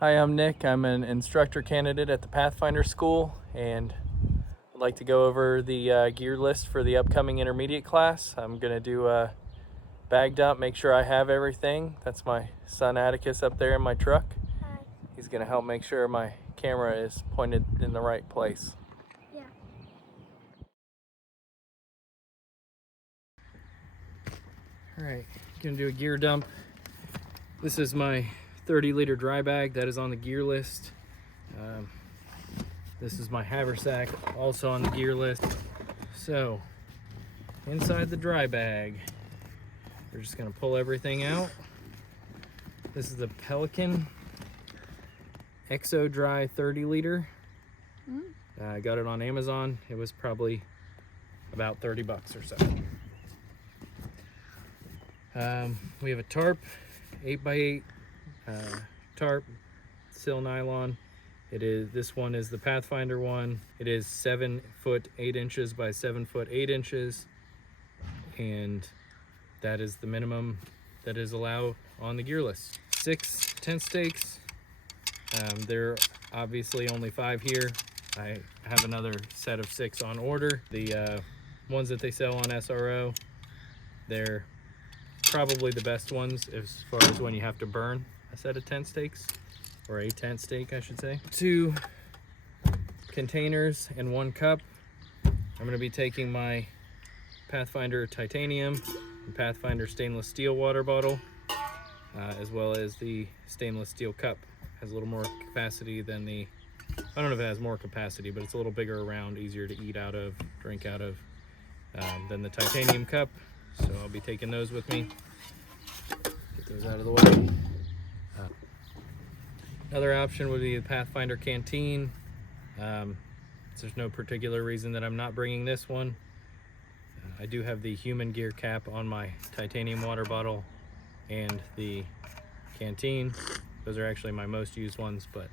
Hi, I'm Nick. I'm an instructor candidate at the Pathfinder School, and I'd like to go over the gear list for the upcoming intermediate class. I'm going to do a bag dump, make sure I have everything. That's my son Atticus up there in my truck. Hi. He's going to help make sure my camera is pointed in the right place. Yeah. All right, going to do a gear dump. This is my 30-liter dry bag that is on the gear list. This is my haversack, also on the gear list. So, inside the dry bag, we're just gonna pull everything out. This is the Pelican Exo Dry 30-liter. I got it on Amazon. It was probably about 30 bucks or so. We have a tarp, 8x8 tarp, sil nylon. This one is the Pathfinder one. It is 7 foot 8 inches by 7 foot 8 inches, and that is the minimum that is allowed on the gear list. 6 tent stakes. There are obviously only 5 here. I have another set of 6 on order. The ones that they sell on SRO, they're probably the best ones as far as when you have to burn a set of tent stakes, or a tent stake, I should say. 2 containers and 1 cup. I'm going to be taking my Pathfinder titanium and Pathfinder stainless steel water bottle, as well as the stainless steel cup. Has a little more capacity than the, I don't know if it has more capacity, but it's a little bigger around, easier to eat out of, drink out of, than the titanium cup. So I'll be taking those with me. Get those out of the way. Another option would be the Pathfinder canteen. There's no particular reason that I'm not bringing this one. I do have the human gear cap on my titanium water bottle and the canteen. Those are actually my most used ones, but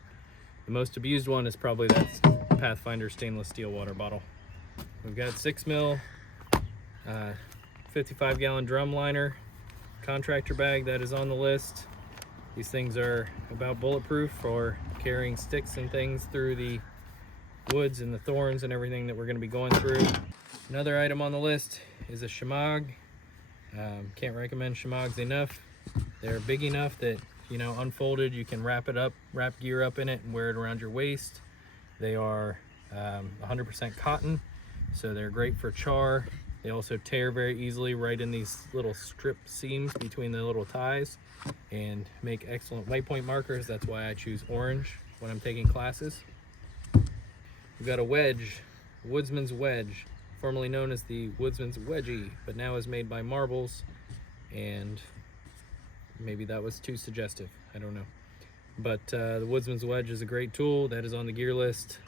the most abused one is probably that Pathfinder stainless steel water bottle. We've got 6 mil 55 gallon drum liner contractor bag that is on the list. These things are about bulletproof for carrying sticks and things through the woods and the thorns and everything that we're going to be going through. Another item on the list is a shemagh. Can't recommend shemaghs enough. They're big enough that, you know, unfolded, you can wrap gear up in it and wear it around your waist. They are 100% cotton, so they're great for char. They also tear very easily right in these little strip seams between the little ties and make excellent waypoint markers. That's why I choose orange when I'm taking classes. We've got a wedge, Woodsman's wedge, formerly known as the Woodsman's wedgie, but now is made by Marbles, and maybe that was too suggestive, I don't know. But the Woodsman's wedge is a great tool that is on the gear list.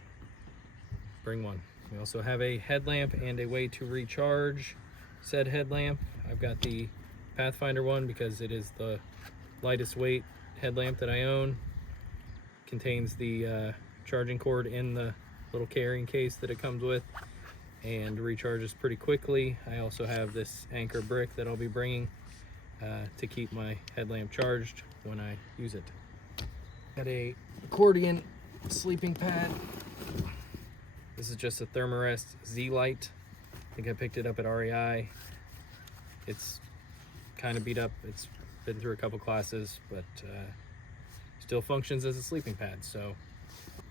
Bring one. We also have a headlamp and a way to recharge said headlamp. I've got the Pathfinder one because it is the lightest weight headlamp that I own. Contains the charging cord in the little carrying case that it comes with, and recharges pretty quickly. I also have this anchor brick that I'll be bringing to keep my headlamp charged when I use it. Got a accordion sleeping pad. This is just a Thermarest Z-Lite. I think I picked it up at REI. It's kind of beat up. It's been through a couple classes, but still functions as a sleeping pad. So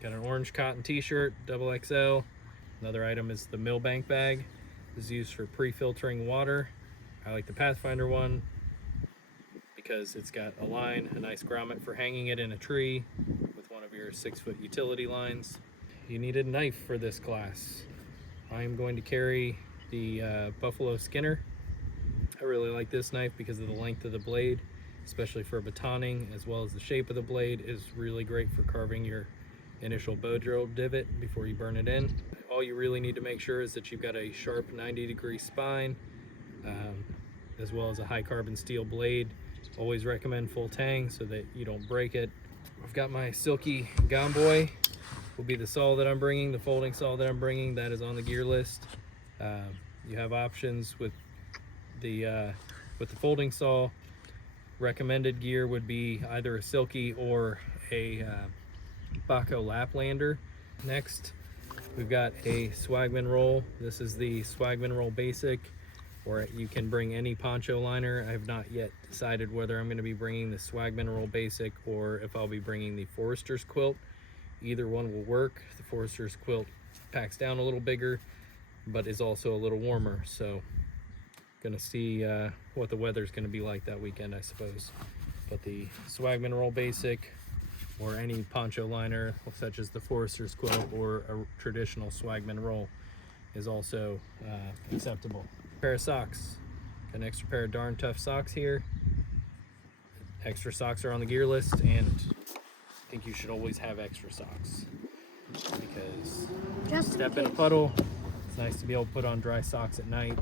got an orange cotton t-shirt, double XL. Another item is the Millbank bag. This is used for pre-filtering water. I like the Pathfinder one because it's got a line, a nice grommet for hanging it in a tree with one of your 6-foot utility lines. You need a knife for this class. I'm going to carry the Buffalo Skinner. I really like this knife because of the length of the blade, especially for batoning, as well as the shape of the blade is really great for carving your initial bow drill divot before you burn it in. All you really need to make sure is that you've got a sharp 90-degree spine, as well as a high carbon steel blade. Always recommend full tang so that you don't break it. I've got my Silky Gomboy. Will be the saw that I'm bringing, the folding saw that I'm bringing. That is on the gear list. You have options with the folding saw. Recommended gear would be either a Silky or a Baco Laplander. Next, we've got a Swagman roll. This is the Swagman roll basic, or you can bring any poncho liner. I have not yet decided whether I'm going to be bringing the Swagman roll basic or if I'll be bringing the Forester's quilt. Either one will work. The Forester's quilt packs down a little bigger, but is also a little warmer. So gonna see what the weather's gonna be like that weekend, I suppose. But the Swagman roll basic or any poncho liner such as the Forester's quilt or a traditional Swagman roll is also acceptable. Pair of socks. Got an extra pair of darn tough socks here. Extra socks are on the gear list, and I think you should always have extra socks because Just step in a puddle. It's nice to be able to put on dry socks at night.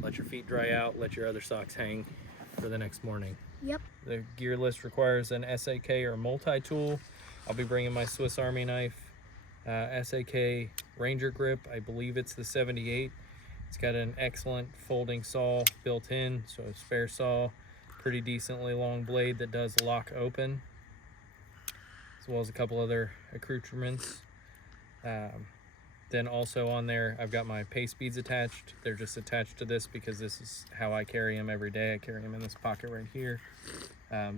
Let your feet dry out, let your other socks hang for the next morning. Yep. The gear list requires an SAK or multi-tool. I'll be bringing my Swiss Army knife, SAK Ranger grip. I believe it's the 78. It's got an excellent folding saw built in, so a spare saw, pretty decently long blade that does lock open, as well as a couple other accoutrements. Then also on there, I've got my paste beads attached. They're just attached to this because this is how I carry them every day. I carry them in this pocket right here.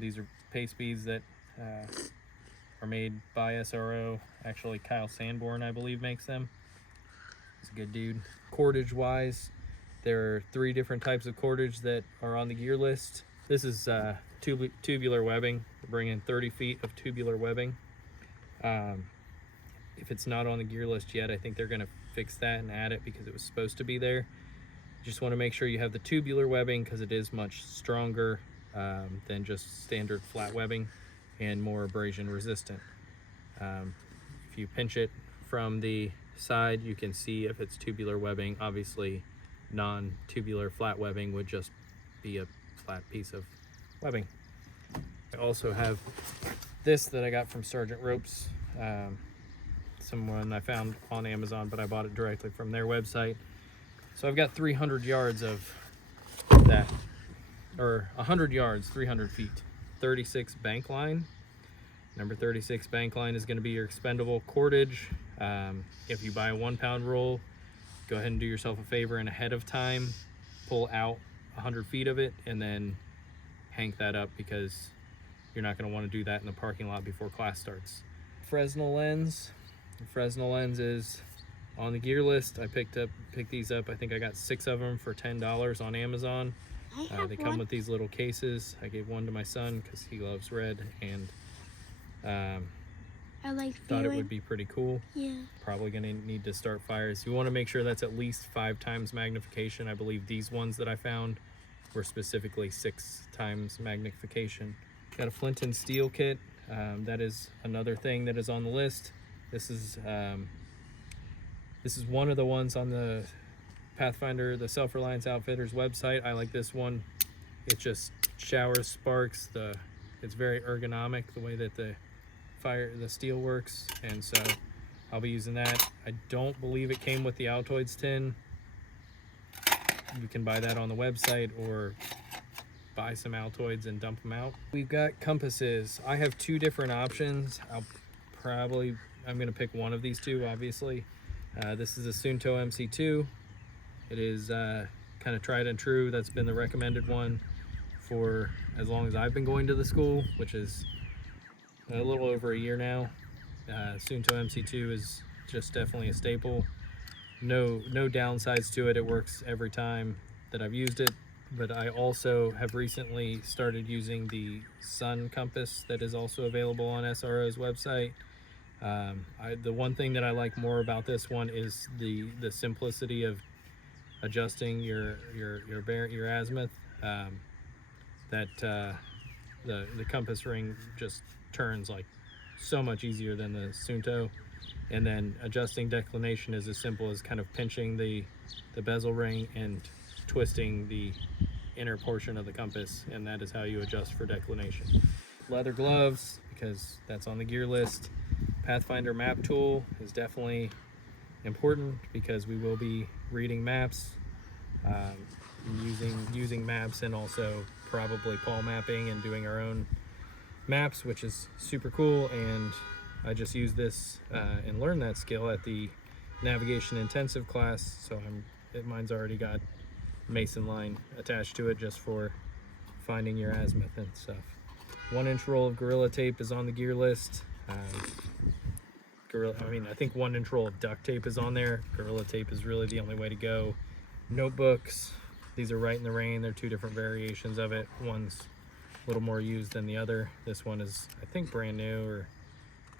These are paste beads that are made by SRO. Actually, Kyle Sanborn, I believe, makes them. He's a good dude. Cordage wise, there are 3 different types of cordage that are on the gear list. This is tubular webbing. We're bringing 30 feet of tubular webbing. If it's not on the gear list yet, I think they're going to fix that and add it because it was supposed to be there. Just want to make sure you have the tubular webbing because it is much stronger than just standard flat webbing and more abrasion resistant. If you pinch it from the side, you can see if it's tubular webbing. Obviously, non-tubular flat webbing would just be a flat piece of webbing. I also have this that I got from Sergeant Ropes. Someone I found on Amazon, but I bought it directly from their website. So I've got 300 yards of that, or 100 yards, 300 feet. 36 bank line. Number 36 bank line is going to be your expendable cordage. If you buy a 1-pound roll, go ahead and do yourself a favor and ahead of time pull out 100 feet of it and then hank that up because you're not going to want to do that in the parking lot before class starts. Fresnel lens. The Fresnel lens is on the gear list. I picked these up. I think I got 6 of them for $10 on Amazon. They come with these little cases. I gave one to my son because he loves red, and I like thought it would be pretty cool. Yeah. Probably gonna need to start fires. You want to make sure that's at least 5 times magnification. I believe these ones that I found were specifically 6 times magnification. Got a flint and steel kit. That is another thing that is on the list. This is one of the ones on the Pathfinder, the Self-Reliance Outfitters website. I like this one. It just showers sparks. It's very ergonomic the way that the steel works, and so I'll be using that. I don't believe it came with the Altoids tin. You can buy that on the website or buy some Altoids and dump them out. We've got compasses. I have 2 different options. I'm going to pick one of these 2, obviously. This is a Sunto MC2. It is kind of tried and true. That's been the recommended one for as long as I've been going to the school, which is a little over a year now. Sunto MC2 is just definitely a staple. No downsides to it. It works every time that I've used it. But I also have recently started using the Sun compass that is also available on SRO's website. The one thing that I like more about this one is the simplicity of adjusting your azimuth. The compass ring just turns like so much easier than the Sunto, and then adjusting declination is as simple as kind of pinching the bezel ring and twisting the inner portion of the compass, and that is how you adjust for declination. Leather gloves, because that's on the gear list. Pathfinder map tool is definitely important because we will be reading maps, using maps, and also probably pole mapping and doing our own maps, which is super cool. And I just use this and learn that skill at the navigation intensive class. So mine's already got Mason line attached to it just for finding your azimuth and stuff. 1-inch roll of Gorilla Tape is on the gear list. I think 1-inch roll of duct tape is on there. Gorilla Tape is really the only way to go. Notebooks, these are Right in the Rain. They're 2 different variations of it. One's a little more used than the other. This one is, I think, brand new, or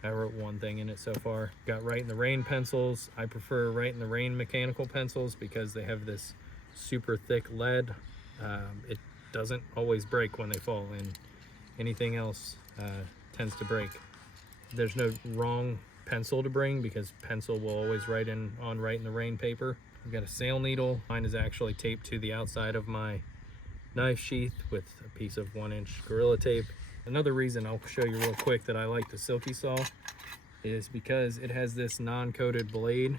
I wrote one thing in it so far. Got Right in the Rain pencils. I prefer Right in the Rain mechanical pencils because they have this super thick lead. It doesn't always break when they fall, and anything else tends to break. There's no wrong pencil to bring because pencil will always write on Right in the Rain paper. I've got a sail needle. Mine is actually taped to the outside of my knife sheath with a piece of 1-inch Gorilla Tape. Another reason I'll show you real quick that I like the Silky Saw is because it has this non-coated blade,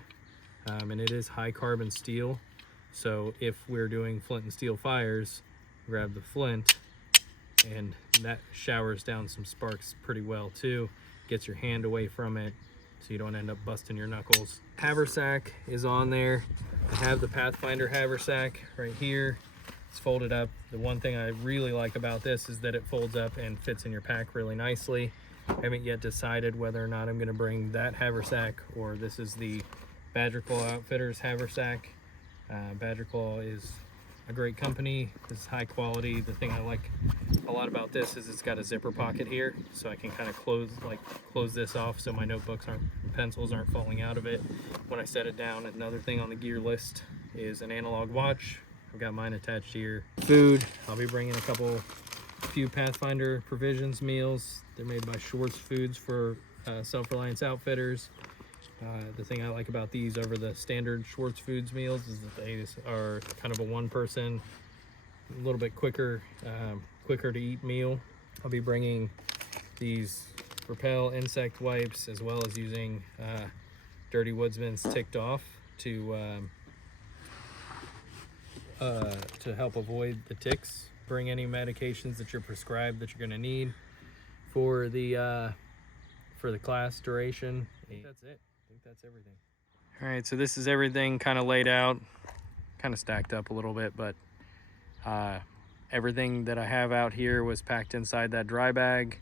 and it is high carbon steel. So if we're doing flint and steel fires, grab the flint, and that showers down some sparks pretty well too. Gets your hand away from it so you don't end up busting your knuckles. Haversack is on there. I have the Pathfinder haversack right here. It's folded up. The one thing I really like about this is that it folds up and fits in your pack really nicely. I haven't yet decided whether or not I'm gonna bring that haversack, or this is the Badger Claw Outfitters haversack. Badger Claw is a great company. It's high quality. The thing I like a lot about this is it's got a zipper pocket here, so I can kind of close this off so my pencils aren't falling out of it when I set it down. Another thing on the gear list is an analog watch. I've got mine attached here. Food, I'll be bringing a few Pathfinder provisions meals. They're made by Schwartz Foods for Self-Reliance Outfitters. The thing I like about these over the standard Schwartz Foods meals is that they are kind of a one-person, a little bit quicker to eat meal. I'll be bringing these Repel insect wipes, as well as using Dirty Woodsman's Ticked Off to help avoid the ticks. Bring any medications that you're prescribed that you're going to need for the class duration. That's it. I think that's everything. All right, so this is everything kind of laid out, kind of stacked up a little bit, but everything that I have out here was packed inside that dry bag,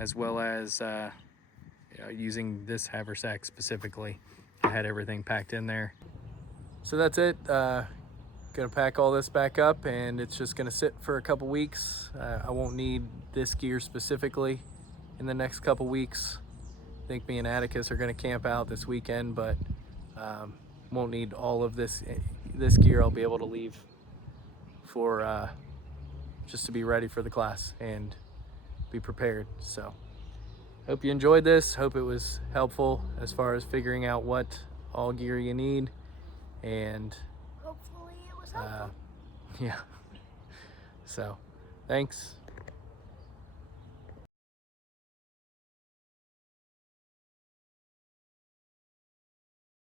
as well as using this haversack specifically. I had everything packed in there. So that's it. Gonna pack all this back up, and it's just gonna sit for a couple weeks. I won't need this gear specifically in the next couple weeks. I think me and Atticus are gonna camp out this weekend, but won't need all of this gear. I'll be able to leave for just to be ready for the class and be prepared. So hope you enjoyed this. Hope it was helpful as far as figuring out what all gear you need, and hopefully it was helpful. Yeah. So thanks.